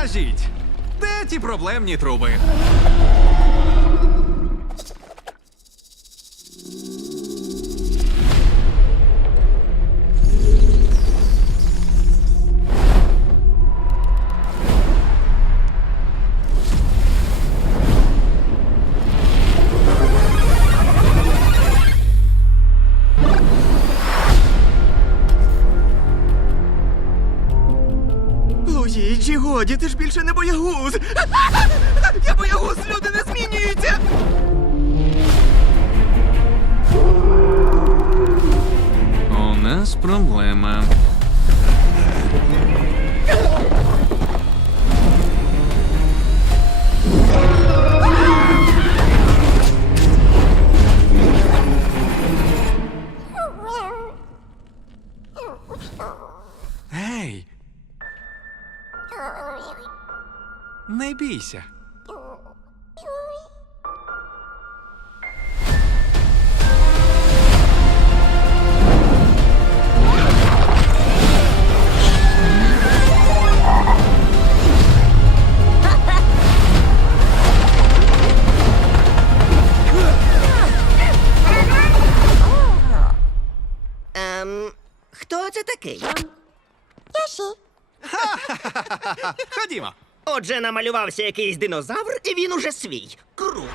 Кажіть, де ті проблемні труби? Луїджі, годі, ти ж більше не боягуз. Я боягуз, люди не змінюються. У нас проблема. Гей! Не бійся. Ем, хто це такий? Ходімо. Отже, намалювався якийсь динозавр, і він уже свій. Круто.